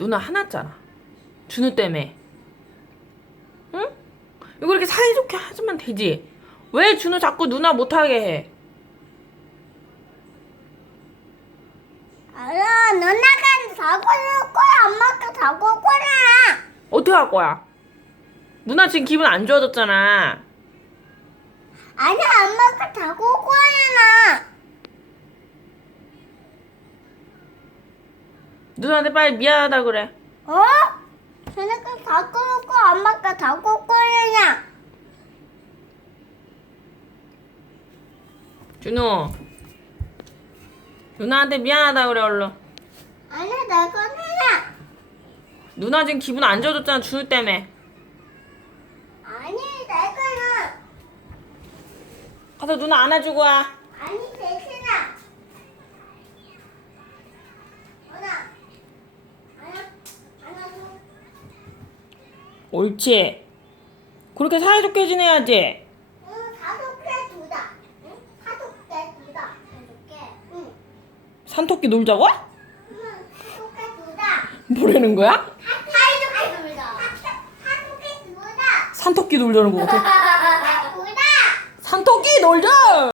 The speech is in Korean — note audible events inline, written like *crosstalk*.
누나 화났잖아. 준우 때문에. 응? 이거 이렇게 사이좋게 하면 되지. 왜 준우 자꾸 누나 못하게 해? 알아, 누나가 사고 올 거야. 엄마가 사고 올 거야. 어떻게 할 거야? 누나 지금 기분 안 좋아졌잖아. 아니야, 엄마가 사고 올 거야. 누나한테 빨리 미안하다 그래. 어? 사고 올 거야. 엄마가 올 거야. 준우. 누나한테 미안하다 그래 얼른. 아니야, 내가 누나. 누나 지금 기분 안 좋아졌잖아 준우 때문에. 아니, 내가 가서 누나 안아주고 와. 아니, 옳지. 그렇게 사이좋게 지내야지. 응, 두다. 응? 두다. 응. 산토끼 놀자고? 응, 두다. 뭐라는 거야? 개 두다. 산토끼 놀자는 거 같아. *laughs* 두다. 산토끼 놀자!